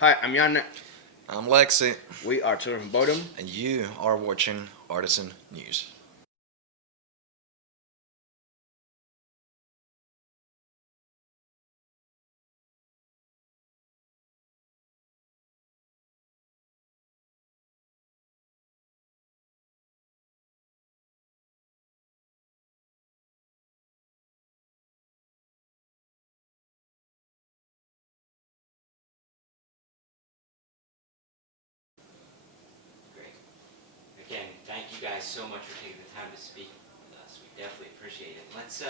Hi, I'm Janne. I'm Lexi, We are children from Bodom. and you are watching Artisan News. Great. Again, thank you guys so much for taking the time to speak with us. We definitely appreciate it. Let's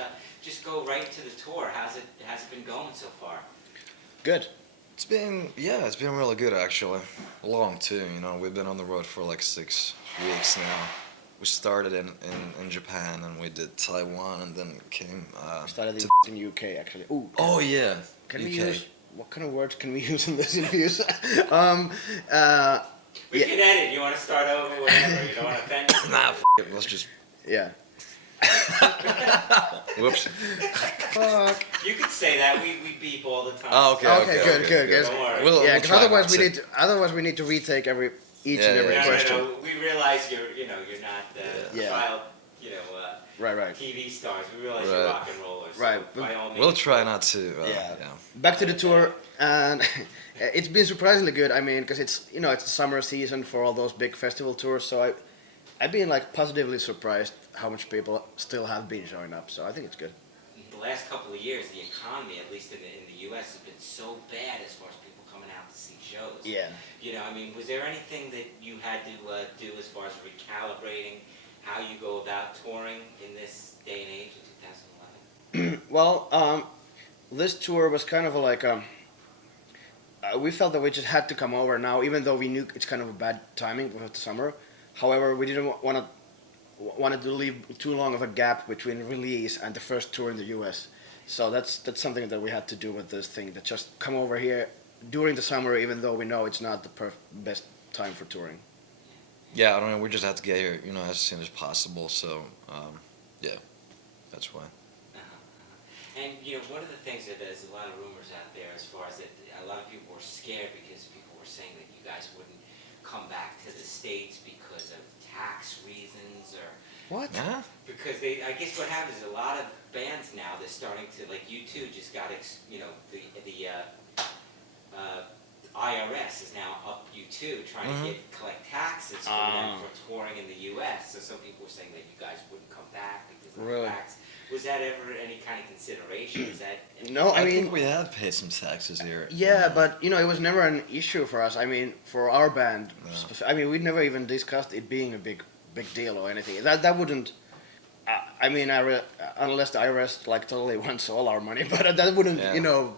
just go right to the tour. How's it been going so far? Good. It's been really good actually. Long too, we've been on the road for like 6 weeks now. We started in Japan and we did Taiwan and then came Started to. in UK actually. Ooh. Oh yeah, Can UK. we use what kind of words can we use in this interviews? um. Uh. We Yeah. can edit. You want to start over? Whatever. You don't want to offend us? Nah, it. Let's just. Yeah. Whoops. Fuck. You could say that. We beep all the time. Oh, okay. Good. Don't worry. Yeah, We'll because try otherwise not we to. need to. Otherwise we need to retake each and every Yeah. question. No. We realize you're not Yeah. child, Right. TV stars. We realize Right. you're rock and rollers. So Right. by all means. We'll try not to. Yeah. Back to the tour, and it's been surprisingly good. I mean, because it's it's the summer season for all those big festival tours. So I've been like positively surprised how much people still have been showing up. So I think it's good. The last couple of years, the economy, at least in the U.S., has been so bad as far as people coming out to see shows. Yeah. Was there anything that you had to do as far as recalibrating how you go about touring in this day and age in 2011? Well, this tour was kind of like we felt that we just had to come over now, even though we knew it's kind of a bad timing with the summer. However, we didn't wanted to leave too long of a gap between release and the first tour in the U.S. So that's something that we had to do with this thing. That just come over here during the summer, even though we know it's not the best time for touring. Yeah, I don't know. We just have to get here, as soon as possible. So, yeah, that's why. And one of the things that there's a lot of rumors out there as far as that a lot of people were scared because people were saying that you guys wouldn't come back to the States because of tax reasons or What? Yeah. because I guess what happens is a lot of bands now they're starting to like U2 just got IRS is now up U2 trying to collect taxes from them for touring in the U.S. So some people were saying that you guys wouldn't come back because of Really? the tax. Was that ever any kind of consideration? Is that No, I I mean. think we have paid some taxes here. Yeah, but it was never an issue for us. I mean, for our band, I mean, we never even discussed it being a big deal or anything. That wouldn't. I mean, unless the IRS like totally wants all our money, but that wouldn't, Yeah.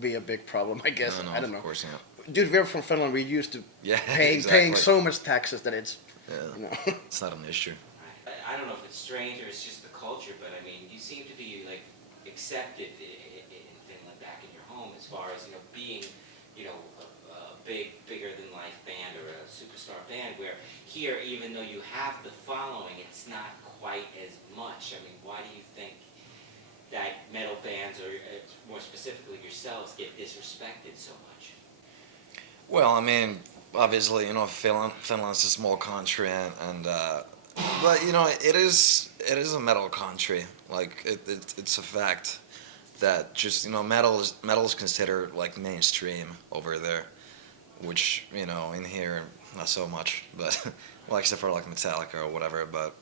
be a big problem. I guess. No, I don't know. Of course not. Dude, we're from Finland. We're used to Yeah, paying exactly. so much taxes that it's. Yeah, it's not an issue. I don't know if it's strange or it's just the culture, but I mean, you seem to be like accepted in Finland back in your home as far as being a bigger than life band or a superstar band. Where here, even though you have the following, it's not quite as much. I mean, why do you think that metal bands or more specifically yourselves get disrespected so much? Well, I mean, obviously, Finland's a small country, but it is a metal country. Like it's a fact that just metal is considered like mainstream over there, which in here not so much, but well, except for like Metallica or whatever. But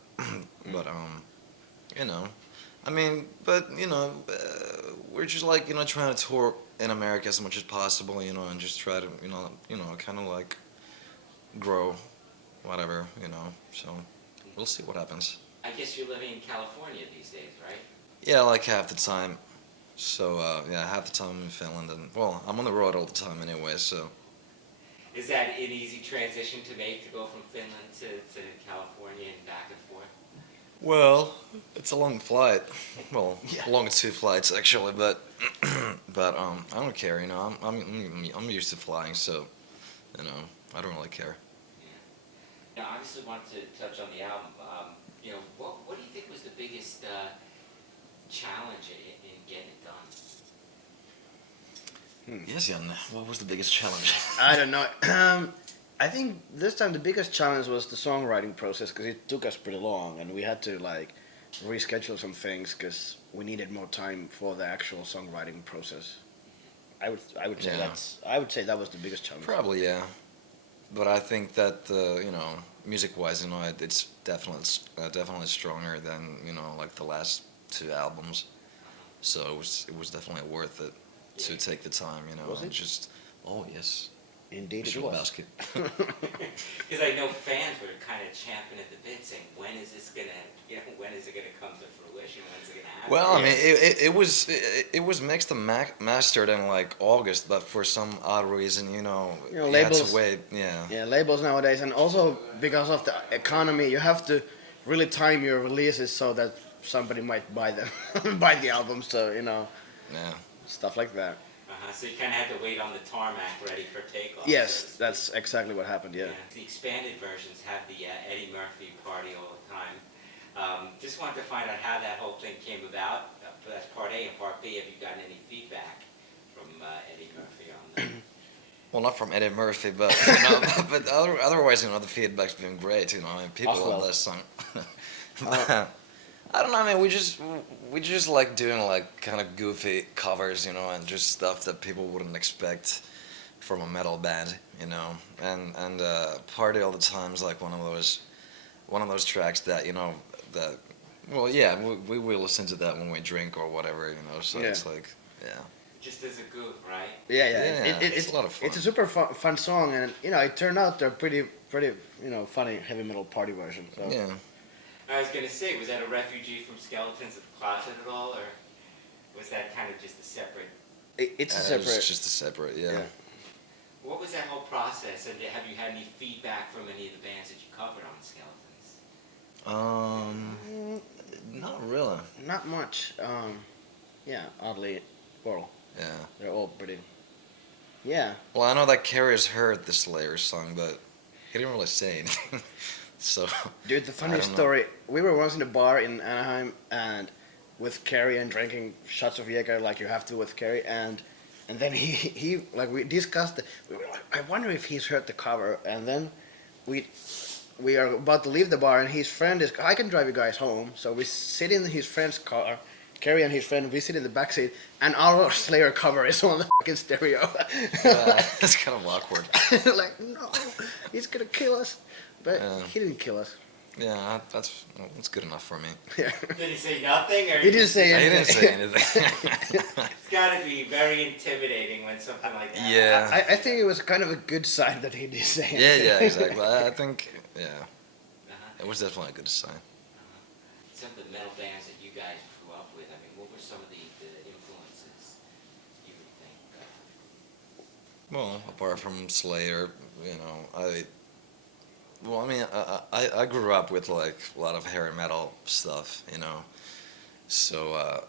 but I mean, but we're just like trying to tour in America as much as possible, and just try to kind of like grow, whatever, So we'll see what happens. I guess you're living in California these days, right? Yeah, like half the time. So yeah, half the time I'm in Finland, and well, I'm on the road all the time anyway. So Is that an easy transition to make to go from Finland to California and back and forth? well, it's a long flight. Well, Yeah. long 2 flights actually, but I don't care. I'm used to flying, so I don't really care. Now, I obviously wanted to touch on the album. What do you think was the biggest challenge in getting it done? Yes, Janne. What was the biggest challenge? I don't know. I think this time the biggest challenge was the songwriting process because it took us pretty long, and we had to like reschedule some things because we needed more time for the actual songwriting process. I would say Yeah. that was the biggest challenge. Probably, yeah. But I think that music-wise, it's definitely stronger than like the last two albums. So it was definitely worth it to Yeah. take the time, Was and it? just. Oh yes, Indeed, it Mr. was. Lebowski. Because I know fans were kind of champing at the bit, saying, "When is this gonna, when is it gonna come to fruition? When's it gonna happen?" Well, I mean, it was mixed and mastered in like August, but for some odd reason, You know, you had labels. to wait. Yeah. Yeah, labels nowadays, and also because of the economy, you have to really time your releases so that somebody might buy them, buy the album. So Yeah. stuff like that. So you kind of had to wait on the tarmac ready for takeoff. so to Yes, speak. that's exactly what happened. Yeah. The expanded versions have the Eddie Murphy party all the time. Just wanted to find out how that whole thing came about. That's part A. And part B, have you gotten any feedback from Eddie Murphy on that? Well, not from Eddie Murphy, but but otherwise, the feedback's been great. I mean, people Oswald. love this song. I don't know. I mean, we just like doing like kind of goofy covers, and just stuff that people wouldn't expect from a metal band, and Party All the Time's like one of those tracks that that. Well, yeah, we listen to that when we drink or whatever, So Yeah. it's like, yeah. Just as a goof, right? Yeah, Yeah, It's it's a lot of fun. It's a super fun song, and it turned out they're pretty funny heavy metal party version. So. Yeah. I was gonna say, was that a refugee from Skeletons of the Closet at all, or was that kind of just a separate? It's a It's separate. just a separate, yeah. Yeah. What was that whole process, and have you had any feedback from any of the bands that you covered on Skeletons? Mm, Not really. Not much. Yeah, oddly, well, Yeah. they're all pretty. Yeah. Well, I know that Carrier's heard the Slayer song, but he didn't really say anything. So. Dude, the funny I don't know. story. We were once in a bar in Anaheim and with Kerry and drinking shots of Jaeger like you have to with Kerry, and then he like we discussed it. We were like, I wonder if he's heard the cover, and then we are about to leave the bar, and his friend is. I can drive you guys home, so we sit in his friend's car. Kerry and his friend, we sit in the back seat, and our Slayer cover is on the fucking stereo. It's kind of awkward. Like, no, he's gonna kill us. But Yeah. he didn't kill us. Yeah, that's good enough for me. Yeah. Did he say nothing, or He didn't say He anything. didn't say anything. It's got to be very intimidating when something like that. Yeah. I think it was kind of a good sign that he did say Yeah, anything. yeah, exactly. I think, yeah, Uh-huh. it was definitely a good sign. Some of the metal bands that you guys grew up with, I mean, what were some of the influences you would think? Well, apart from Slayer, I mean, I grew up with like a lot of heavy metal stuff, So,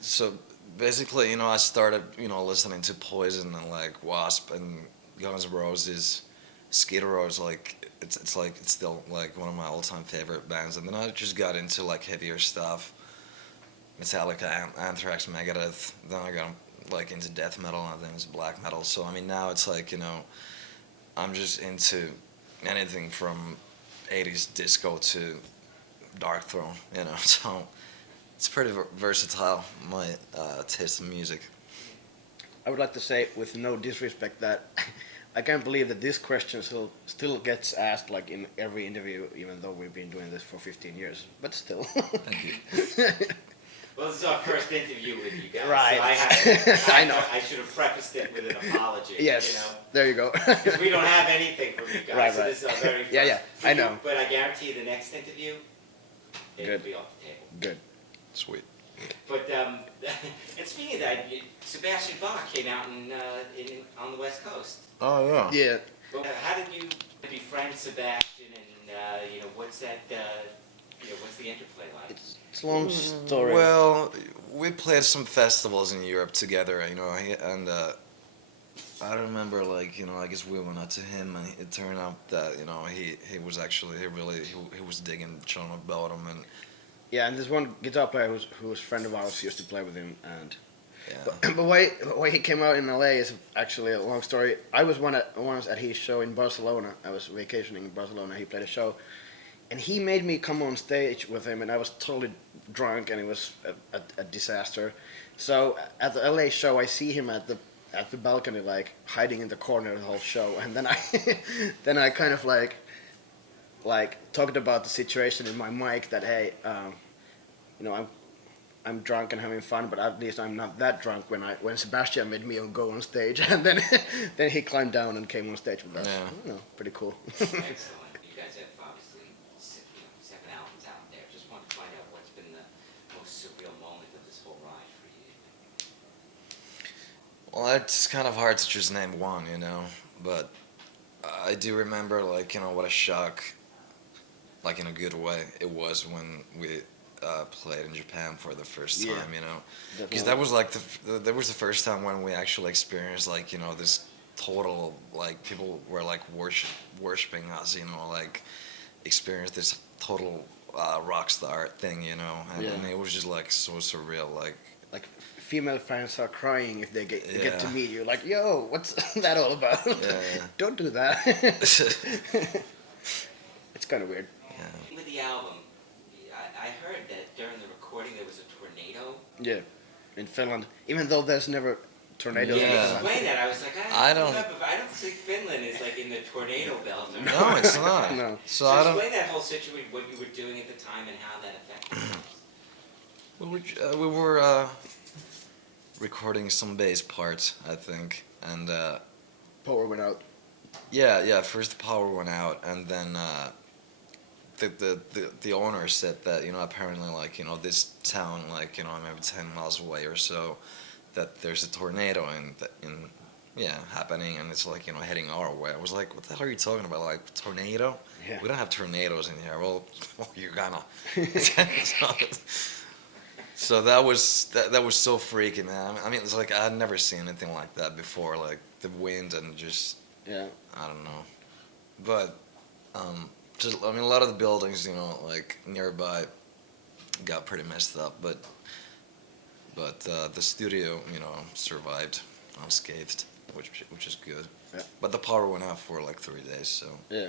so basically, I started, listening to Poison and like Wasp and Guns N' Roses, Skid Row is like it's still like one of my all-time favorite bands, and then I just got into like heavier stuff, Metallica, Anthrax, Megadeth. Then I got like into death metal and then it's black metal. So I mean now it's like I'm just into anything from 80s disco to Dark Throne, So it's pretty versatile, my taste in music. I would like to say, with no disrespect, that I can't believe that this question still gets asked like in every interview, even though we've been doing this for 15 years. But still. Thank you. Well, this is our first interview with you guys. Right. So I know. I should have prefaced it with an apology. Yes. There you go. Because we don't have anything from you guys. Right, so right. this is our very first. Yeah, I know. But I guarantee you the next interview, it'll Good. be off the table. Good. Sweet. But and speaking of that, Sebastian Bach came out on the West Coast. Oh yeah. Yeah. Well, how did you befriend Sebastian, and what's that? What's the interplay like? It's a long story. Well, we played some festivals in Europe together, and I remember, like, I guess we went out to him, and it turned out that, he was actually, he was digging John of Bodom, and Yeah, and there's one guitar player who was a friend of ours used to play with him, and Yeah. But why he came out in LA is actually a long story. I was once at his show in Barcelona. I was vacationing in Barcelona. He played a show, and he made me come on stage with him, and I was totally drunk, and it was a disaster. So at the LA show, I see him at the balcony, like hiding in the corner the whole show, and then I then I kind of like talked about the situation in my mic that hey, I'm drunk and having fun, but at least I'm not that drunk when Sebastian made me go on stage, and then then he climbed down and came on stage with us. Yeah. Pretty cool. Excellent. You guys have obviously 7 albums out there. Just want to find out what's been the most surreal moment of this whole ride for you. Well, it's kind of hard to just name one, but I do remember, like, what a shock, like in a good way, it was when we played in Japan for the first time, because that was like that was the first time when we actually experienced, like, this total, like, people were like worshiping us, like experienced this total rock star thing, and it was just like so surreal, Like female fans are crying if they get to meet you. Like, yo, what's that all about? Yeah. Don't do that. It's kind of weird. Yeah. With the album, I heard that during the recording there was a tornado. Yeah, in Finland, even though there's never tornadoes in Yeah, Yeah. Finland. explain that. I was like, I don't- I don't think Finland is like in the tornado belt. Or No, it's not. No. So So I don't. explain that whole situation, what you were doing at the time, and how that affected you. We were recording some bass parts, I think, and Power went out. yeah. First the power went out, and then the owner said that apparently, like, this town, like, maybe 10 miles away or so, that there's a tornado happening, and it's like heading our way. I was like, what the hell are you talking about? Like, tornado? Yeah. We don't have tornadoes in here. Well you're gonna. So that was so freaky, man. I mean, it's like I'd never seen anything like that before. Like the wind and just Yeah. I don't know, but a lot of the buildings, like nearby, got pretty messed up, but the studio, survived unscathed, which is good. Yeah. But the power went out for like 3 days, so. Yeah.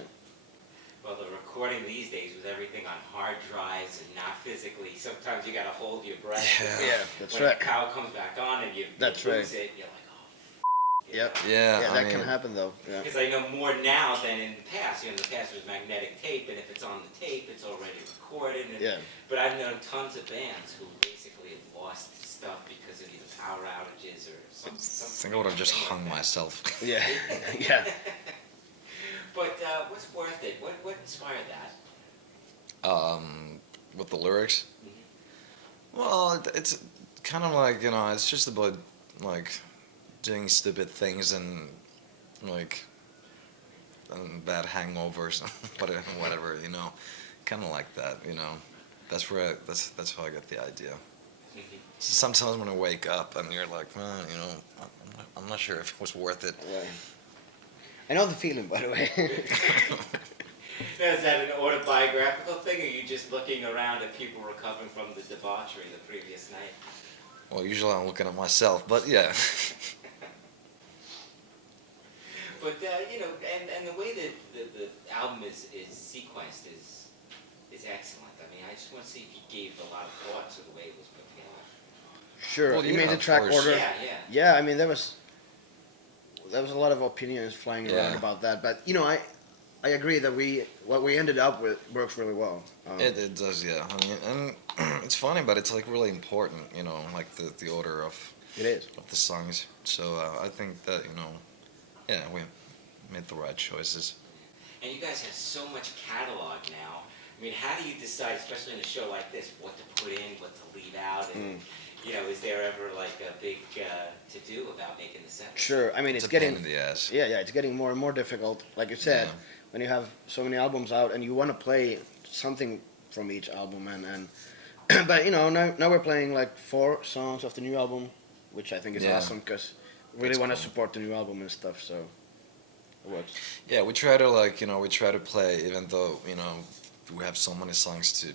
Well, the recording these days with everything on hard drives and not physically, sometimes you gotta hold your breath. Yeah. Yeah, that's when right. the cow comes back on and you That's lose right. it, you're like, oh, Yep. Yeah, Yeah, I that mean, can happen though. Yeah. Because I know more now than in the past. In the past it was magnetic tape, and if it's on the tape, it's already recorded. And, Yeah. But I've known tons of bands who basically have lost stuff because of either power outages or some I think I would have just thing hung like that. myself. Yeah. Yeah. But what's worth it? What inspired that? With the lyrics. Well, it's kind of like it's just about like doing stupid things and like bad hangovers, whatever, kind of like that, That's where that's how I got the idea. So sometimes when I wake up and you're like, I'm not sure if it was worth it. Yeah. I know the feeling, by the way. Now, is that an autobiographical thing, or are you just looking around at people recovering from the debauchery the previous night? Well, usually I'm looking at myself, but yeah. But and the way that the album is sequenced is excellent. I mean, I just want to see if you gave a lot of thought to the way it was put together. Sure. Well, You yeah, mean the of track course. order? Yeah. Yeah, I mean there was a lot of opinions flying around Yeah. about that, but I agree that what we ended up with works really well. It does, yeah. I mean, and it's funny, but it's like really important, like the order of It is. the songs. So I think that yeah, we made the right choices. And you guys have so much catalog now. I mean, how do you decide, especially in a show like this, what to put in, what to leave out, and is there ever like a big to do about making the set? Sure. I mean It's it's a getting pain in the ass. yeah, it's getting more and more difficult. Like you said, Yeah. when you have so many albums out and you want to play something from each album and but now we're playing like 4 songs of the new album, which I think is Yeah. awesome because we really That's want to cool. support the new album and stuff. So it works. Yeah, we try to we try to play, even though we have so many songs to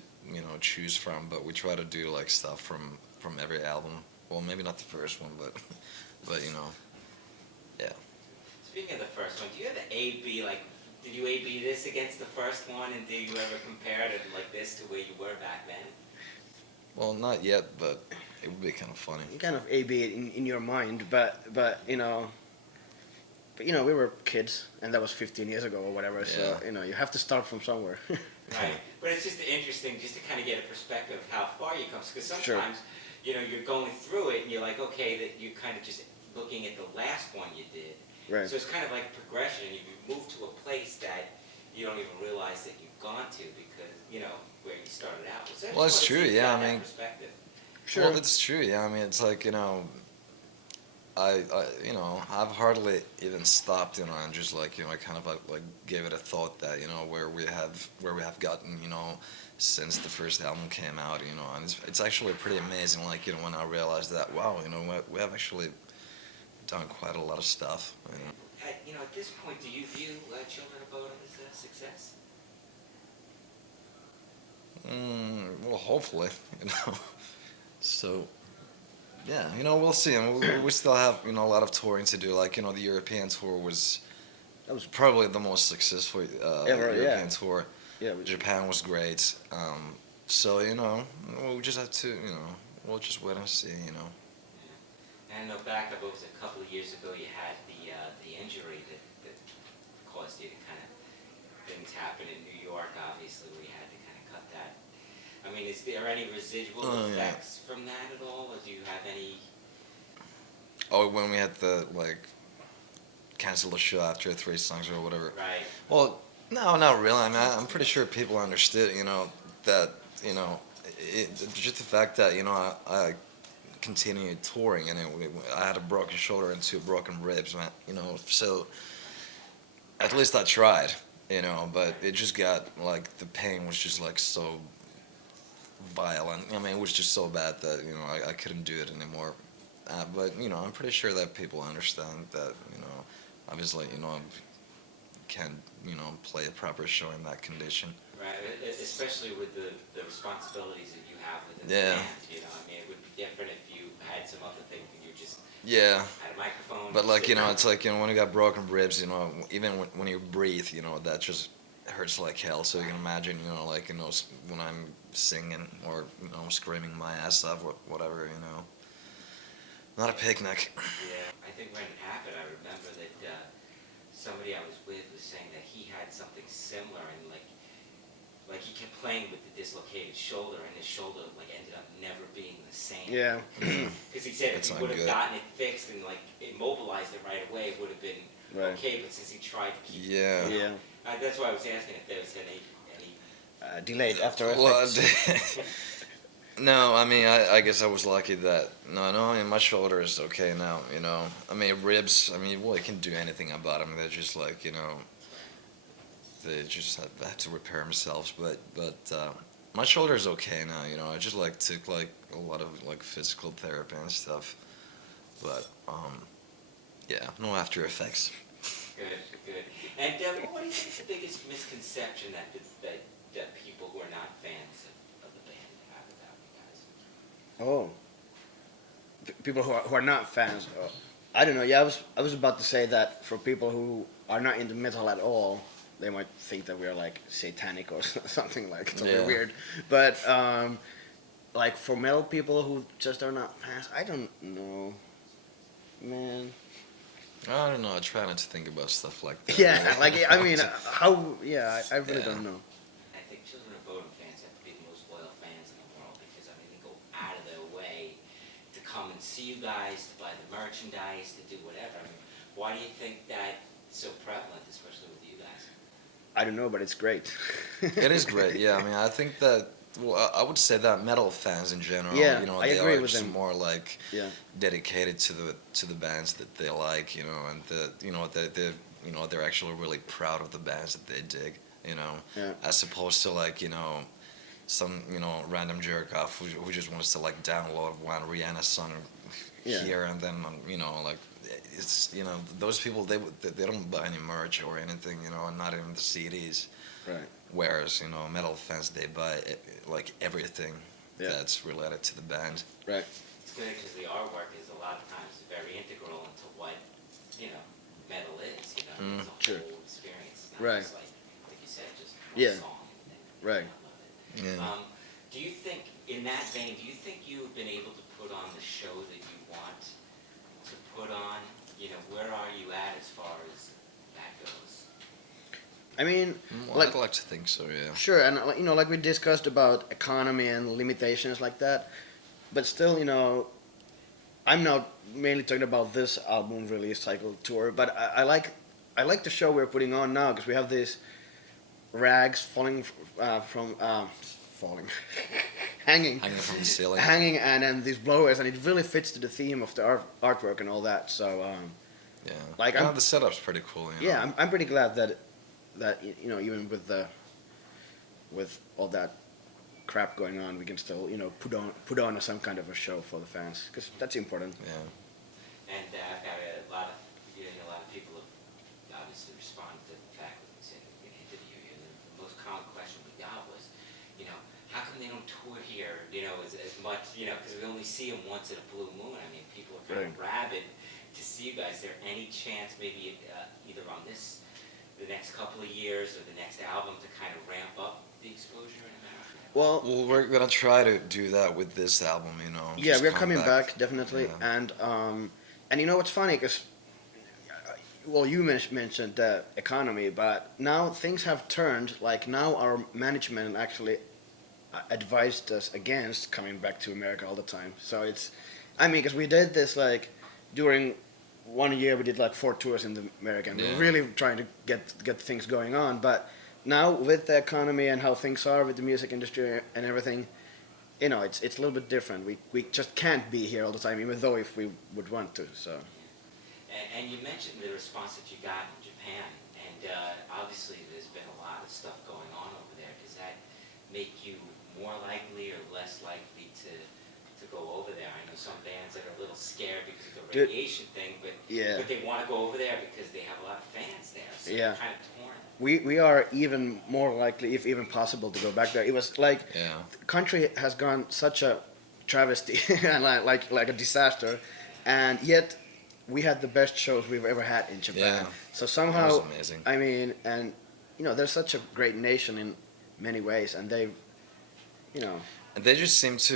choose from, but we try to do like stuff from every album, Well, maybe not the first one, but you know, yeah. Speaking of the first one, do you have the A/B, like, did you A/B this against the first one, and did you ever compare it like this to where you were back then? Well, not yet, but it would be kind of funny. You kind of A/B it in your mind, but we were kids, and that was 15 years ago or whatever. So Yeah. you have to start from somewhere. Right, but it's just interesting just to kind of get a perspective of how far you come, because Sure. sometimes, you're going through it and you're like, okay, that you're kind of just looking at the last one you did. Right. So it's kind of like progression, and you move to a place that you don't even realize that you've gone to because, where you started out. So I just Well, it's wanna see true, if you yeah, got I that mean- perspective. Sure. Well, it's true. Yeah, I mean, it's like I've hardly even stopped, and just like, I kind of like gave it a thought that, where we have gotten, since the first album came out, and it's actually pretty amazing, like, when I realized that, wow, we have actually done quite a lot of stuff. At this point, do you view Children of Bodom as a success? Well, hopefully, So, yeah, we'll see. And we still have, a lot of touring to do. Like, the European tour was That was probably the most successful Ever, yeah. European tour. yeah. Japan was great. So, we just have to, we'll just wait and see, And I know back up, it was a couple of years ago, you had the injury that caused you to kind of, things happen in New York, obviously, where you had to kind of cut that. I mean, is there any residual Oh, yeah. effects from that at all, or do you have any? Oh, when we had to, like, cancel the show after 3 songs or whatever. Right. Well, no, not really. I mean, I'm pretty sure people understood, that, just the fact that, I continued touring, and I had a broken shoulder and 2 broken ribs, man, so at least I tried, but it just got, like, the pain was just, like, so violent. I mean, it was just so bad that, I couldn't do it anymore. But, I'm pretty sure that people understand that, obviously, can't, play a proper show in that condition. Right, especially with the responsibilities that you have within Yeah. the band, I mean, it would be different if you had some other thing, and you just Yeah. had a microphone. But, like, sit down. it's like, when you got broken ribs, even when you breathe, that just hurts like hell. So you can imagine, like, when I'm singing or, screaming my ass off or whatever, Not a picnic. Yeah, I think when it happened, I remember that somebody I was with was saying that he had something similar, and like he kept playing with the dislocated shoulder, and his shoulder like ended up never being the same. Yeah. Because he said That's if he not would have good. gotten it fixed and like immobilized it right away, it would have been Right. okay. But since he tried to keep, Yeah. Yeah. that's why I was asking if there was any. Delayed after Well, effects. no, I mean, I guess I was lucky that, no, I mean, my shoulder is okay now, I mean, ribs, I mean, well, you can do anything about them. They're just like, they just have to repair themselves. But my shoulder is okay now, I just, like, took, like, a lot of, like, physical therapy and stuff. But, yeah, no after effects. Good. And what do you think is the biggest misconception that people who are not fans of the band have about you guys? Oh. People who are not fans. Oh. I don't know. Yeah, I was about to say that for people who are not into metal at all, they might think that we're like satanic or something like something Yeah. weird. But like for metal people who just are not fans, I don't know. Man. I don't know, I try not to think about stuff like that. Yeah, like I mean, how? Yeah, I really Yeah. don't know. I think Children of Bodom fans have to be the most loyal fans in the world because, I mean, they go out of their way to come and see you guys, to buy the merchandise, to do whatever. I mean, why do you think that's so prevalent, especially with you guys? I don't know, but it's great. It is great, yeah. I mean, I think that, well, I would say that metal fans in general, Yeah, I they agree are with just them. more like Yeah. dedicated to the bands that they like, and they're actually really proud of the bands that they dig, Yeah. as opposed to like, some, random jerk off who just wants to like download one Rihanna song Yeah. here and then, like it's, those people, they don't buy any merch or anything, and not even the CDs. Right. Whereas, metal fans, they buy like everything Yeah. that's related to the band. Right. it's good because the artwork is a lot of times very integral into what, you know, metal is, you know, it's a Sure. whole experience, not Right. just like you said, just one Yeah. song. Right. I love it. Yeah. Do you think, in that vein, do you think you've been able to put on the show that you want to put on? You know, where are you at as far as that goes? I mean, Well, like I'd like to think so. Yeah. sure, and you know, like we discussed about economy and limitations like that, but still, you know, I'm not mainly talking about this album release cycle tour, but I like the show we're putting on now because we have these rags falling from falling, hanging, Hanging from the ceiling. hanging, and then these blowers, and it really fits to the theme of the artwork and all that. So Yeah. like, Yeah, I'm- the setup's pretty cool. You yeah, know? I'm pretty glad that you know, even with all that crap going on, we can still, you know, put on some kind of a show for the fans because that's important. Yeah. And I've got a lot of, you know, a lot of people have obviously responded to the fact that we said we can interview you. And the most common question we got was, you know, how come they don't tour here, you know, as much, you know, because we only see them once in a blue moon. I mean, people are kind of rabid to see you guys. Is there any chance maybe either on the next couple of years or the next album to kind of ramp up the exposure in America? Well, Well, we're gonna try to do that with this album. You know. yeah, just we're come coming back definitely, Yeah. and you know what's funny because. Well, you mentioned the economy, but now things have turned. Like now, our management actually advised us against coming back to America all the time. So it's, I mean, because we did this like during 1 year, we did like 4 tours in the America, and we Yeah. we're really trying to get things going on. But now with the economy and how things are with the music industry and everything, you know, it's a little bit different. We just can't be here all the time, even though if we would want to. So. And you mentioned the response that you got in Japan, and obviously there's been a lot of stuff going on over there. Does that make you more likely or less likely to go over there? I know some bands that are a little scared because of the Dude, radiation thing, but yeah. but they want to go over there because they have a lot of fans there. So Yeah. they're kind of torn. We are even more likely, if even possible, to go back there. It was like Yeah. the country has gone such a travesty and like a disaster, and yet we had the best shows we've ever had in Japan. Yeah. So That somehow, was amazing. I mean, and you know, they're such a great nation in many ways, and they've, you know, And they just seem to.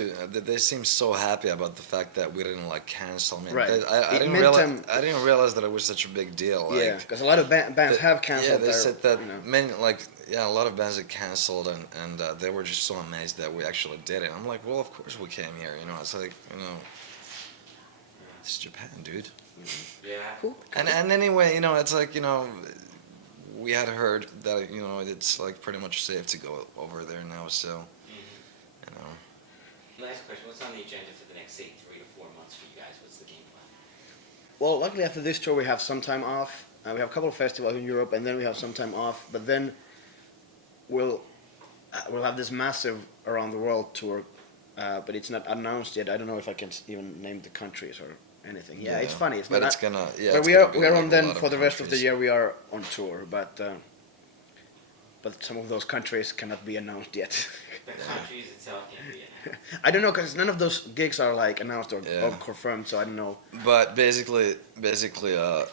They seem so happy about the fact that we didn't like cancel. I mean, Right. I It didn't meant realize. them- I didn't realize that it was such a big deal. Like, yeah, because a lot of bands have Yeah, canceled they their, said that you know. a lot of bands had canceled, and they were just so amazed that we actually did it. I'm like, well, of course we came here. You know, it's like, you know, it's Japan, dude. Yeah. And anyway, you know, it's like, you know, we had heard that, you know, it's like pretty much safe to go over there now. So, you know, Last question: what's on the agenda for the next, say, 3 to 4 months for you guys? What's the game plan? Well, luckily after this tour we have some time off. We have a couple of festivals in Europe, and then we have some time off. But then we'll have this massive around the world tour, but it's not announced yet. I don't know if I can even name the countries or anything. Yeah, it's funny. It's but not. it's gonna, yeah. But it's we gonna are be we are like on a then lot for the rest of the countries. year. We are on tour, but some of those countries cannot be announced yet. The countries itself can be announced. I don't know because none of those gigs are like announced or Yeah. confirmed, so I don't know. But basically,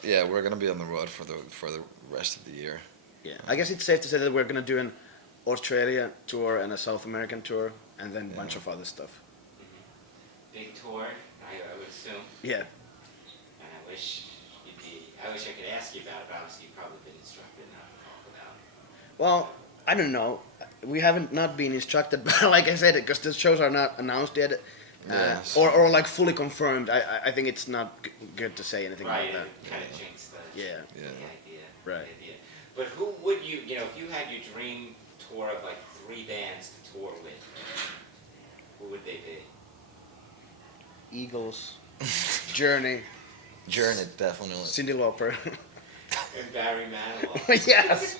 yeah, we're gonna be on the road for the rest of the year. Yeah, I guess it's safe to say that we're gonna do an Australia tour and a South American tour, and then a bunch Yeah. of other stuff. Big tour, I would assume. Yeah. And I wish I could ask you about it, but obviously you've probably been instructed not to talk about it. Well, I don't know. We haven't not been instructed, but like I said, because the shows are not announced yet, Yeah, or like fully confirmed. I think it's not good to say anything Right, about it kind of jinxed the Yeah. Yeah. idea. Right. The idea. But who would you know, if you had your dream tour of like 3 bands to tour with, who would they be? that. Eagles, Journey, Journey, definitely. Cyndi Lauper. And Barry Manilow. Yes.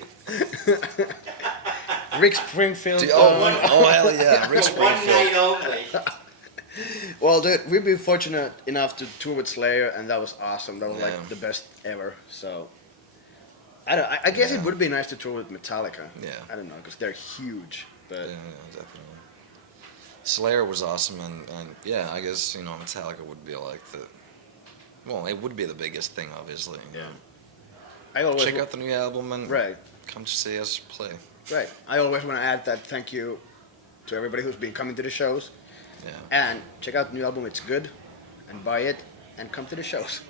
Rick Springfield. Hell yeah, Rick For one Springfield. night only. Well, dude, we've been fortunate enough to tour with Slayer, and that was awesome. That was Yeah. like the best ever. So, I guess Yeah. it would be nice to tour with Metallica. Yeah. I don't know, because they're huge. But Yeah, definitely. Slayer was awesome, and yeah, I guess Metallica would be like it would be the biggest thing, obviously. You know. I always Check out the new album and right. come to see us play. Right. I always want to add that thank you to everybody who's been coming to the shows. Yeah. And check out the new album. It's good. And buy it and come to the shows.